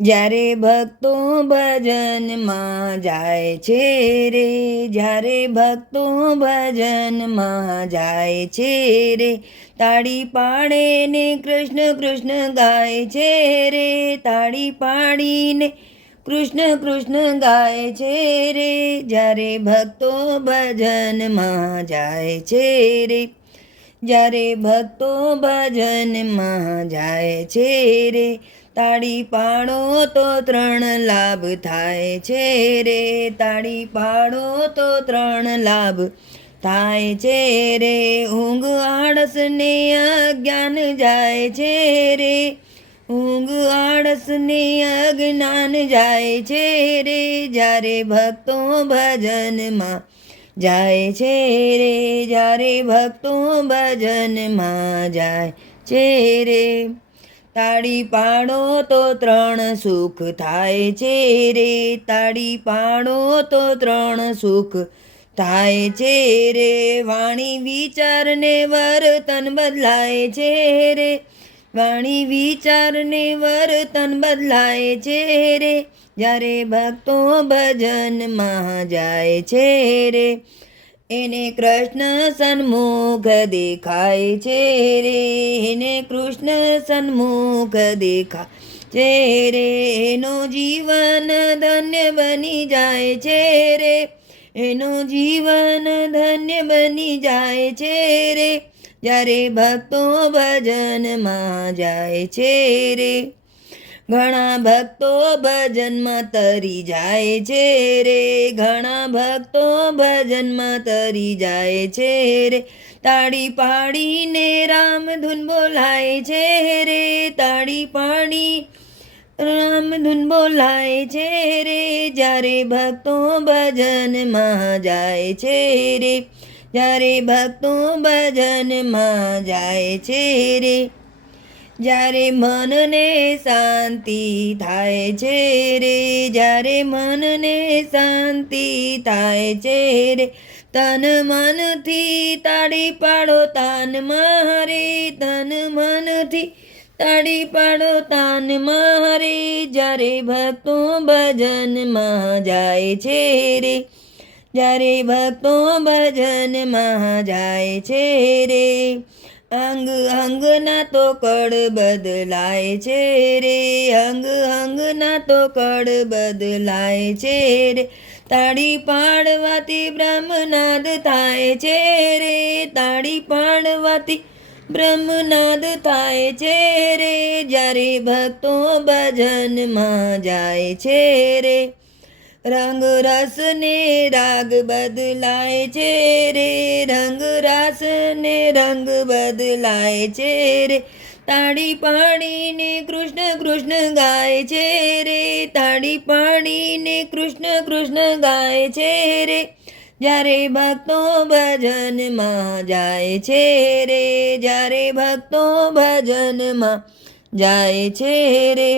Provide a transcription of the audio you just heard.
જ્યારે ભક્તો ભજનમાં જાય છે રે, જ્યારે ભક્તો ભજનમાં જાય છે રે, તાળી પાડે ને કૃષ્ણ કૃષ્ણ ગાય છે રે, તાળી પાડીને કૃષ્ણ કૃષ્ણ ગાય છે રે, જ્યારે ભક્તો ભજનમાં જાય છે રે, જ્યારે ભક્તો ભજનમાં જાય છે રે, તાળી પાડો તો 3 લાભ થાય છે રે, તાળી પાડો તો 3 લાભ થાય છે રે, ઊંઘ આળસ ને અજ્ઞાન જાય છે રે, ઊંઘ આળસ ને અજ્ઞાન જાય છે રે, જ્યારે ભક્તો ભજનમાં જાય છે રે, જ્યારે ભક્તો ભજનમાં જાય છે રે, તાળી પાડો તો 3 સુખ થાય છે રે, તાળી પાડો તો 3 સુખ થાય છે રે, વાણી વિચાર ને વર્તન બદલાય છે રે, વાણી વિચાર ને વર્તન બદલાય છે રે, જ્યારે ભક્તો ભજનમાં જાય છે રે, એને કૃષ્ણ સન્મુખ દેખાય છે રે, એને કૃષ્ણ સન્મુખ દેખાય છે રે, એનો જીવન ધન્ય બની જાય છે રે, એનો જીવન ધન્ય બની જાય છે રે, જ્યારે ભક્તો ભજનમાં જાય છે રે, ઘણા ભક્તો ભજનમાં તરી જાય છે રે, ઘણા ભક્તો ભજનમાં તરી જાય છે રે, તાળી પાડીને રામ ધૂન બોલાય છે રે, તાળી પાડી રામ ધૂન બોલાય છે રે, જ્યારે ભક્તો ભજનમાં જાય છે રે, જ્યારે ભક્તો ભજનમાં જાય છે રે, જ્યારે મનને શાંતિ થાય છે રે, જ્યારે મનને શાંતિ થાય છે રે, તન મનથી તાળી પાડો તાન મારે, તન મનથી તાળી પાડો તાન મારે, જ્યારે ભક્તો ભજનમાં જાય છે રે, જ્યારે ભક્તો ભજનમાં જાય છે રે, અંગ અંગના તો કળ બદલાય છે રે, અંગ અંગના તો કળ બદલાય છે રે, તાળી પાડવાથી બ્રહ્મનાદ થાય છે રે, તાળી પાડવાથી બ્રહ્મનાદ થાય છે રે, જ્યારે ભક્તો ભજનમાં જાય છે રે, રંગ રસ ને રાગ બદલાય છે રે, રંગ રસ ને રંગ બદલાય છે રે, તાળી પાડીને કૃષ્ણ કૃષ્ણ ગાય છે રે, તાળી પાડીને કૃષ્ણ કૃષ્ણ ગાય છે રે, જ્યારે ભક્તો ભજનમાં જાય છે રે, જ્યારે ભક્તો ભજનમાં જાય છે રે.